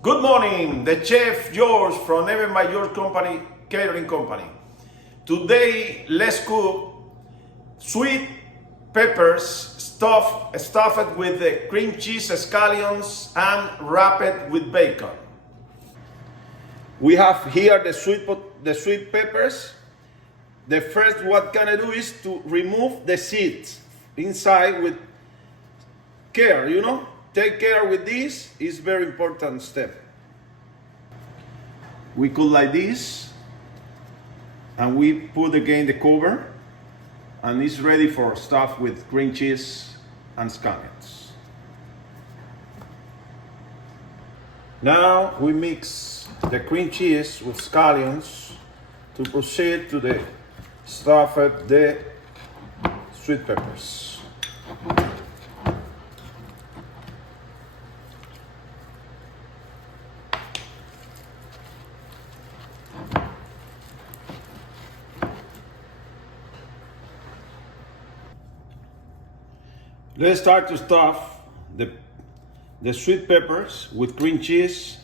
Good morning, the chef George from Never My George Company, Catering Company. Today, let's cook sweet peppers stuffed with the cream cheese scallions and wrapped with bacon. We have here the sweet peppers. The first what gonna do is to remove the seeds inside with care, Take care with this, is very important step. We cook like this, and we put again the cover, and it's ready for stuff with cream cheese and scallions. Now we mix the cream cheese with scallions to proceed to the stuff of the sweet peppers. Let's start to stuff the sweet peppers with cream cheese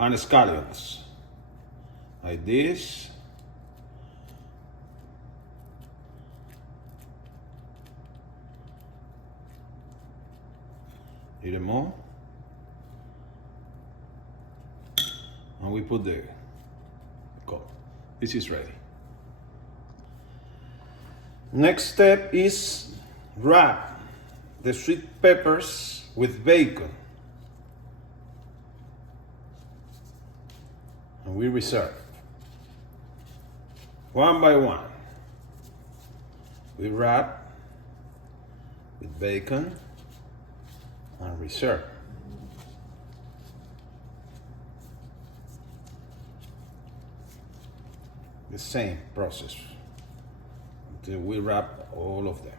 and scallions. Like this. A little more. And we put the color. This is ready. Next step is wrap the sweet peppers with bacon, and we reserve one by one. We wrap with bacon and reserve. The same process until we wrap all of them.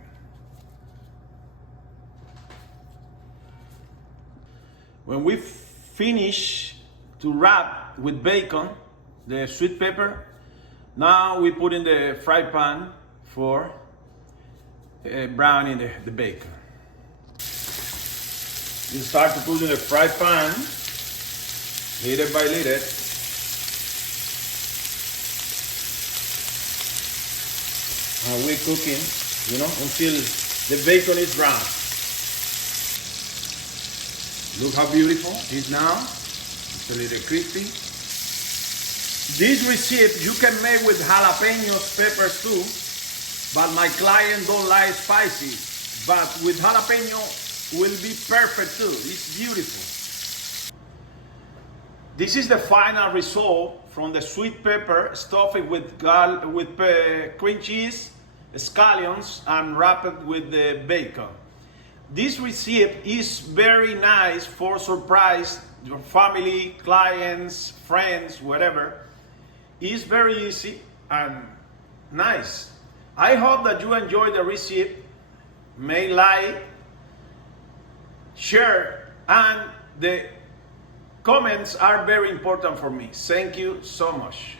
When we finish to wrap with bacon, the sweet pepper, now we put in the fry pan for browning the bacon. You start to put in the fry pan, little by little. And we're cooking, until the bacon is brown. Look how beautiful it is now. It's a little crispy. This recipe you can make with jalapenos peppers too, but my client don't like spicy. But with jalapeno will be perfect too. It's beautiful. This is the final result from the sweet pepper stuffed with cream cheese, scallions, and wrapped with the bacon. This recipe is very nice for surprise your family, clients, friends, whatever. It's very easy and nice. I hope that you enjoy the recipe. May like, share, and the comments are very important for me. Thank you so much.